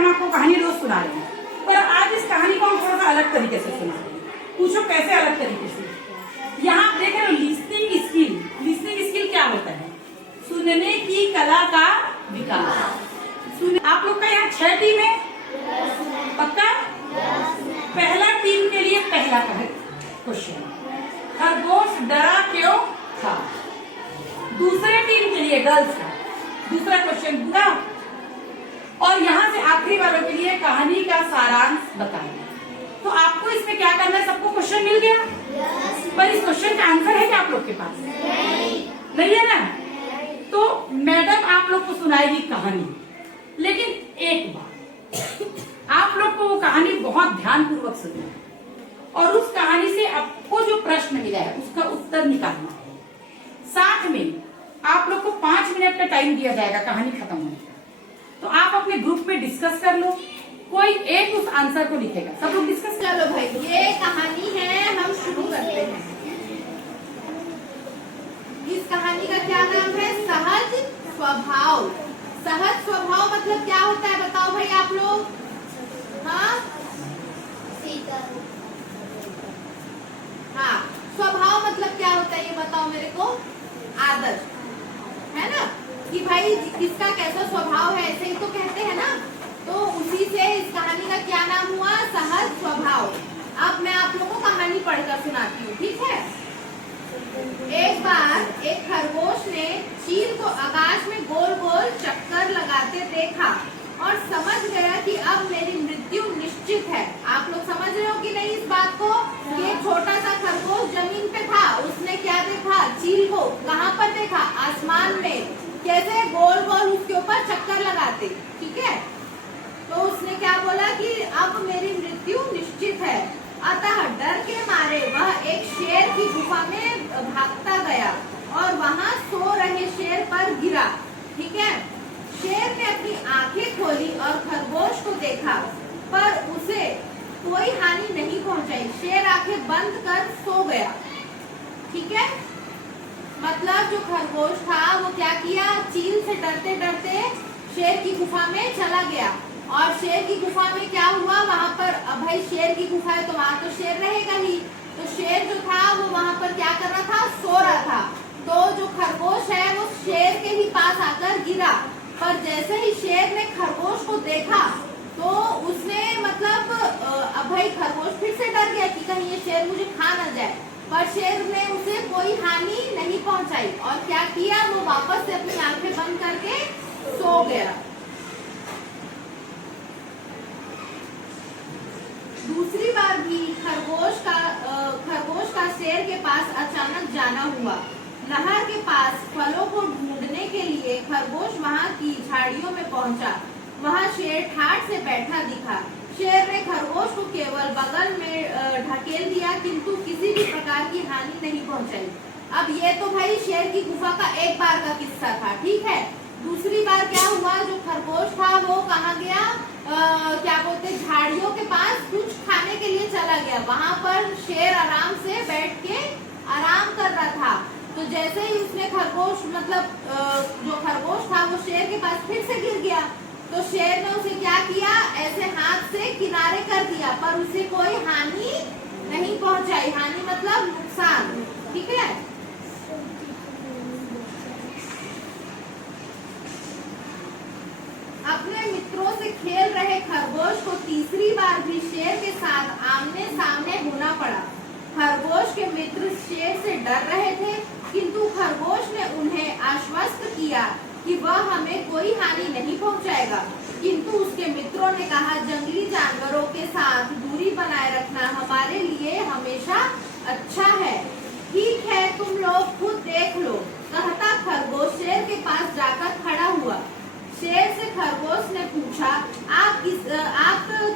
हम आपको कहानी रोज सुना रहे हैं, पर आज इस कहानी को हम थोड़ा सा अलग तरीके से सुना रहे हैं। पूछो कैसे अलग तरीके से? यहाँ आप देख रहे हो लिसनिंग स्किल। लिसनिंग स्किल क्या होता है? सुनने की कला का विकास। आप लोग का यहाँ 6 टीम है, पक्का? पहला टीम के लिए पहला क्वेश्चन, खरगोश डरा क्यों था? दूसरे टीम के लिए गर्ल्स का दूसरा क्वेश्चन पूरा, और यहाँ से आखिरी वालों के लिए कहानी का सारांश बताएं। तो आपको इसमें क्या करना है? सबको क्वेश्चन मिल गया? पर इस क्वेश्चन का आंसर है क्या आप लोग के पास? नहीं है ना? तो मैडम आप लोग को सुनाएगी कहानी, लेकिन एक बात, आप लोग को वो कहानी बहुत ध्यानपूर्वक सुनना है और उस कहानी से आपको जो प्रश्न मिला है उसका उत्तर निकालना है। साथ में आप लोग को 5 मिनट का टाइम दिया जाएगा कहानी खत्म होने का। तो आप अपने ग्रुप में डिस्कस कर लो, कोई एक उस आंसर को लिखेगा, सब लोग डिस्कस। चलो भाई, ये कहानी है, हम शुरू करते हैं। इस कहानी का क्या नाम है? सहज स्वभाव। सहज स्वभाव मतलब क्या होता है बताओ भाई आप लोग? हाँ, हाँ, स्वभाव मतलब क्या होता है ये बताओ मेरे को? आदर्श, है ना? कि भाई किसका कैसा स्वभाव है ऐसे ही तो कहते हैं ना। तो उसी से इस कहानी का क्या नाम हुआ? सहज स्वभाव। अब मैं आप लोगों को कहानी पढ़कर सुनाती हूँ, ठीक है? एक बार एक खरगोश ने चील को आकाश में गोल गोल चक्कर लगाते देखा और समझ गया कि अब मेरी मृत्यु निश्चित है। आप लोग समझ रहे हो कि नहीं इस बात को? ये छोटा सा खरगोश जमीन पे था, उसने क्या देखा? चील को। कहाँ पर देखा? आसमान में, कैसे? गोल गोल उसके ऊपर चक्कर लगाते, ठीक है? तो उसने क्या बोला कि अब मेरी मृत्यु निश्चित है। अतः डर के मारे वह एक शेर की गुफा में भागता गया और वहां सो रहे शेर पर गिरा, ठीक है? शेर ने अपनी आंखें खोली और खरगोश को देखा, पर उसे कोई हानि नहीं पहुंचाई। शेर आंखें बंद कर सो गया, ठीक है? मतलब जो खरगोश था वो क्या किया? चील से डरते डरते शेर की गुफा में चला गया। और शेर की गुफा में क्या हुआ? वहाँ पर, अब भाई शेर की गुफा है तो वहाँ तो शेर रहेगा ही। तो शेर जो था वो वहाँ पर क्या कर रहा था? सो रहा था। तो जो खरगोश है वो शेर के ही पास आकर गिरा, पर जैसे ही शेर ने खरगोश को देखा तो उसने मतलब अब भाई खरगोश फिर से डर गया कि कहीं ये शेर मुझे खा ना जाए, पर शेर ने उसे कोई हानि नहीं पहुंचाई। और क्या किया? वो वापस से अपनी आंखें बंद करके सो गया। दूसरी बार भी खरगोश का शेर के पास अचानक जाना हुआ। नहर के पास फलों को ढूंढने के लिए खरगोश वहां की झाड़ियों में पहुंचा। वहां शेर ठाठ से बैठा दिखा। शेर ने खरगोश को केवल बगल में ढकेल दिया, किंतु किसी भी प्रकार की हानि नहीं पहुंचाई। अब ये तो भाई शेर की गुफा का एक बार का किस्सा था, ठीक है? दूसरी बार क्या हुआ? जो खरगोश था वो कहाँ गया? क्या बोलते, झाड़ियों के पास कुछ खाने के लिए चला गया। वहां पर शेर आराम से बैठ के आराम कर रहा था। तो जैसे ही उसने खरगोश मतलब जो खरगोश था वो शेर के पास फिर से गिर गया। तो शेर ने उसे क्या किया? ऐसे हाथ से किनारे कर दिया, पर उसे कोई हानि नहीं पहुंचाई। हानि मतलब नुकसान, ठीक है? अपने मित्रों से खेल रहे खरगोश को तीसरी बार भी शेर के साथ आमने सामने होना पड़ा। खरगोश के मित्र शेर से डर रहे थे, किंतु खरगोश ने उन्हें आश्वस्त किया कि वह हमें कोई हानि नहीं पहुंचाएगा। किंतु उसके मित्रों ने कहा, जंगली जानवरों के साथ दूरी बनाए रखना हमारे लिए हमेशा अच्छा है। ठीक है, तुम लोग खुद देख लो, कहता खरगोश शेर के पास जाकर खड़ा हुआ। शेर से खरगोश ने पूछा, आप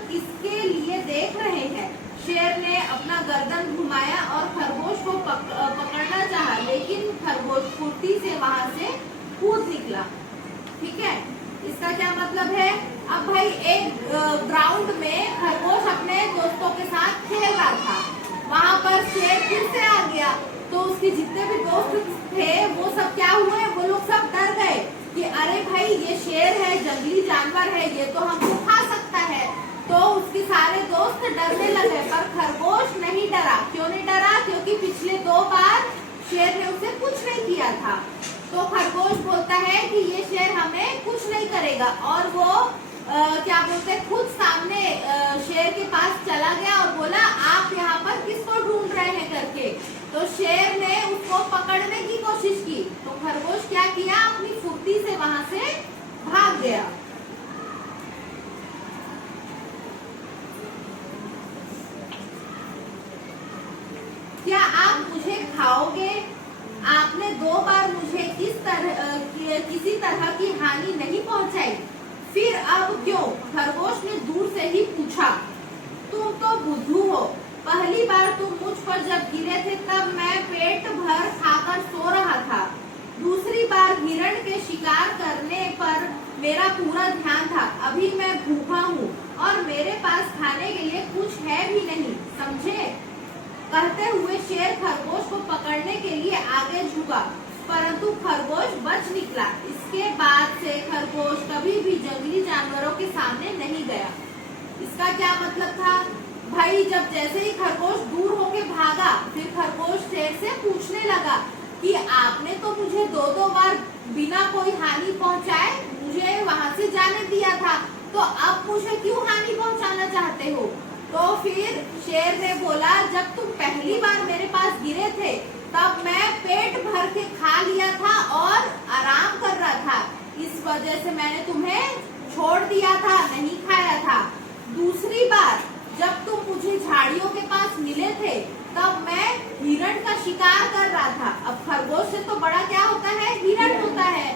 किसके लिए देख रहे हैं? शेर ने अपना गर्दन घुमाया और खरगोश को पकड़ना चाहा, लेकिन खरगोश फुर्ती से वहां से कूद निकला, ठीक है? इसका क्या मतलब है? अब भाई एक ग्राउंड में खरगोश अपने दोस्तों के साथ खेल रहा था, वहां पर शेर फिर से आ गया। तो उसके जितने भी दोस्त थे वो सब क्या हुए? वो लोग सब डर गए कि अरे भाई ये शेर है, जंगली जानवर है, ये तो हमको खा सकता दोस्त डरने लगे, पर खरगोश नहीं डरा। क्यों नहीं डरा? क्योंकि पिछले 2 बार शेर ने उसे कुछ नहीं किया था। तो खरगोश बोलता है कि ये शेर हमें कुछ नहीं करेगा, और वो क्या बोलते हैं, खुद सामने शेर के पास चला गया और बोला, आप यहाँ पर किसको ढूंढ रहे हैं करके। तो शेर ने उसको पकड़ने की कोशिश की, तो खरगोश क्या किया, अपनी फुर्ती से वहां से भाग गया। क्या आप मुझे खाओगे? आपने 2 बार मुझे किसी तरह की हानि नहीं पहुंचाई, फिर अब क्यों? खरगोश ने दूर से ही पूछा। तुम तो बुद्धू हो, पहली बार तुम मुझ पर जब गिरे थे तब मैं पेट भर खाकर सो रहा था। दूसरी बार हिरण के शिकार करने पर मेरा पूरा ध्यान था। अभी मैं भूखा हूँ और मेरे पास खाने के लिए कुछ है भी नहीं, समझे? कहते हुए शेर खरगोश को पकड़ने के लिए आगे झुका, परंतु खरगोश बच निकला। इसके बाद से खरगोश कभी भी जंगली जानवरों के सामने नहीं गया। इसका क्या मतलब था? भाई जब जैसे ही खरगोश दूर होके भागा, फिर खरगोश शेर से पूछने लगा कि आपने तो मुझे 2 बार बिना कोई हानि पहुंचाए मुझे वहां से जाने दिया था, तो अब मुझे क्यों हानि पहुंचाना चाहते हो? तो फिर शेर ने बोला, जब तुम पहली बार मेरे पास गिरे थे तब मैं पेट भर के खा लिया था और आराम कर रहा था, इस वजह से मैंने तुम्हें छोड़ दिया था, नहीं खाया था। दूसरी बार जब तुम मुझे झाड़ियों के पास मिले थे तब मैं हिरण का शिकार कर रहा था। अब खरगोश से तो बड़ा क्या होता है? हिरण होता है।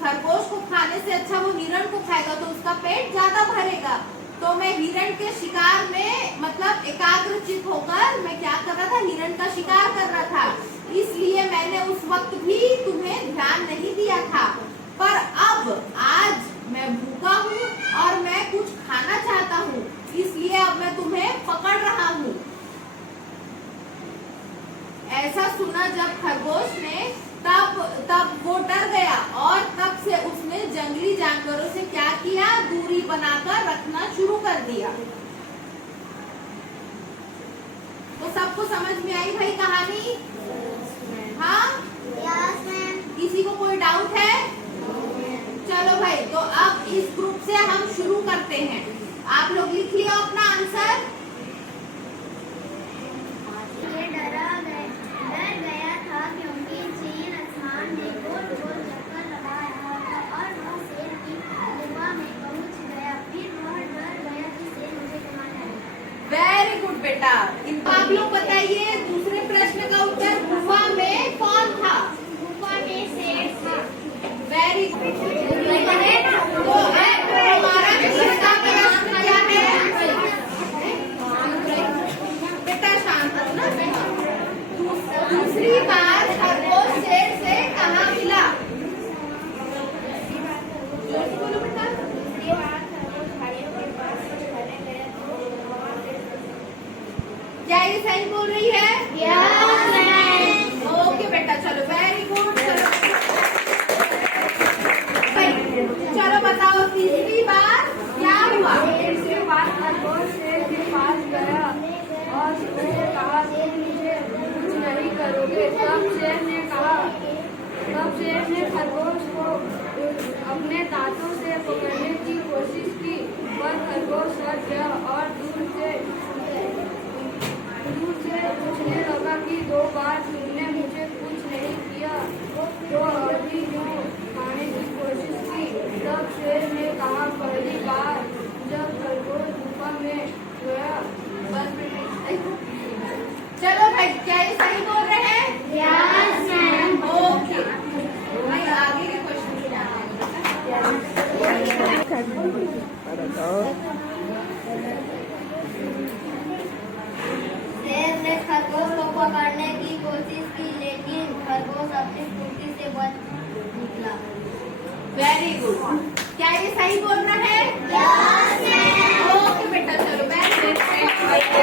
खरगोश को खाने से अच्छा वो हिरण को खाएगा तो उसका पेट ज्यादा भरेगा। तो मैं हिरण के शिकार में मतलब एकाग्रचित होकर मैं क्या कर रहा था? हिरण का शिकार कर रहा था, इसलिए मैंने उस वक्त भी तुम्हें ध्यान नहीं दिया था। पर अब आज मैं भूखा हूँ और मैं कुछ खाना चाहता हूँ, इसलिए अब मैं तुम्हें पकड़ रहा हूँ। ऐसा सुना जब खरगोश ने, तब वो डर गया और तब से उसने जंगली जानवरों से क्या किया? दूरी बनाकर रखना शुरू कर दिया। तो सबको समझ में आई भाई कहानी? हाँ, किसी को कोई डाउट है? चलो भाई, तो अब इस ग्रुप से हम शुरू करते हैं। आप लोग लिख लियो अपना आंसर। डर गया था क्योंकि चीन आसमान में गोल गोल चक्कर लगा रहा था और वह शेर की गुफा में पहुंच गया। फिर वह डर गया कि शेर मुझे खा जाएगा। वेरी गुड बेटा। आप लोग बताइए, दूसरे प्रश्न का उत्तर गुफा में कौन था? गुफा में शेर था। Very good. तो हमारा प्रश्न क्या है? बेटा शांत हो ना। दूसरी बार खरगोश शेर से कहाँ मिला? बोलो बेटा। क्या ये सही बोल रही है? ओके बेटा, चलो वेरी गुड। चलो बताओ, तीसरी बार क्या हुआ? तीसरी बार खरगोश शेर के पास गया और उसने कहा कि मुझे कुछ नहीं करोगे। तब शेर ने खरगोश को अपने दांतों से पकड़ने की कोशिश की, पर खरगोश हट गया और दूर से पूछने लगा कि 2 बार तुमने मुझे कुछ नहीं किया, तो अभी क्यों खाने की कोशिश की? तब शेर ने कहा, पहली बार जब खरगोश गुफा में गया। चलो भाई, क्या ये सही बोल रहे हैं? ओके भाई, आगे के क्वेश्चन की शेर ने खरगोश को पकड़ने की कोशिश की, लेकिन खरगोश अपनी फुर्ती से बच निकला। Very good. क्या ये सही बोल रहे हैं? ओके बेटा, चलो वेरी गुड।